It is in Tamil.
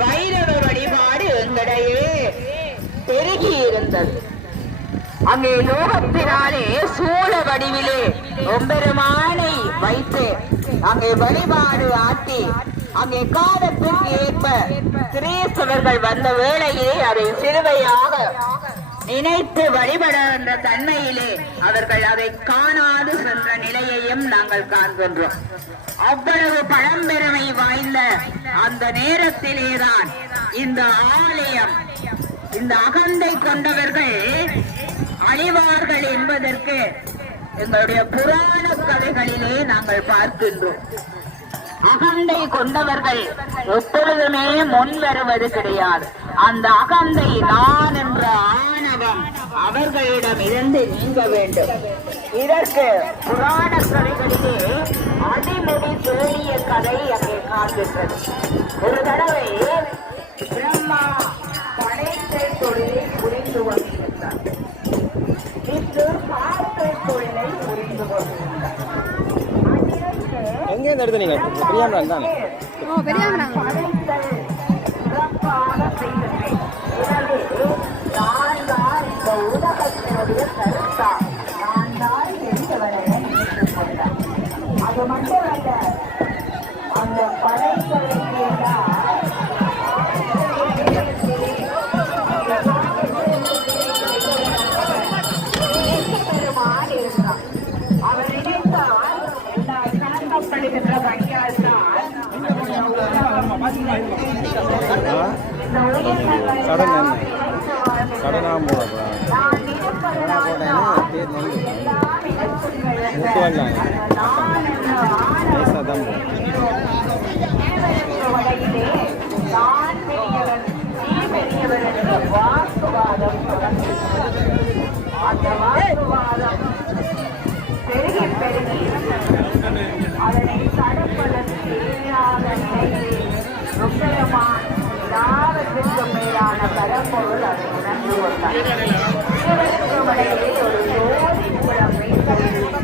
வைரவ வழிபாடு எங்களிடையே பெருகி இருந்தது. அங்கே லோகத்தினாலே சூழ வடிவிலே ஒம்பெருமானை வைத்து அங்கே வழிபாடு ஆட்டி அங்கே காலத்திற்கு ஏற்ப கிரீஸ்தவர்கள் வந்த வேளையே அதை சிலுவையாக நினைத்து வழிபட என்ற தன்மையிலே அவர்கள் அதை காணாது சென்ற நிலையையும் நாங்கள் காண்கின்றோம். அவ்வளவு பழம்பெருமை வாய்ந்த அந்த நேரத்திலேதான் இந்த ஆலயம் இந்த அகந்தை கொண்டவர்கள் அழிவார்கள் என்பதற்கு எங்களுடைய புராண கதைகளிலே நாங்கள் பார்க்கின்றோம். அகந்தை கொண்டவர்கள் எப்பொழுதுமே முன் வருவது கிடையாது. அந்த அகந்தை நான் என்ற ஆணவம் அவர்களிடம் இருந்து நீங்க வேண்டும். இதற்கு புராண கதைகளிலே அடிமுடி தேடிய கதை அங்கே காண்கின்றது. ஒரு தடவை பிரம்மா படைத்த தொழிலை புரிந்து கொண்டிருந்தார். இன்று பார்த்த தொழிலை புரிந்து கொண்டிருந்தார். எங்கே இந்த இடத்துல நீங்க பெரியாமரான் தான் அது மட்டுமல்ல, அந்த படைத்தலை அவர் நினைத்தால் சடனாக வாக்குவாதம் அந்த வாக்குவாதம் பெருகி பெருகி அதனை தடுப்பதற்கு எதிராக நிலையில் ருக்கரமான் எல்லாவற்றிற்கும் மேலான பரப்பொருள் அதை உணர்ந்து கொண்டார். இருவருக்கும் இடையே ஒரு ஜோதி மூலம் வைத்து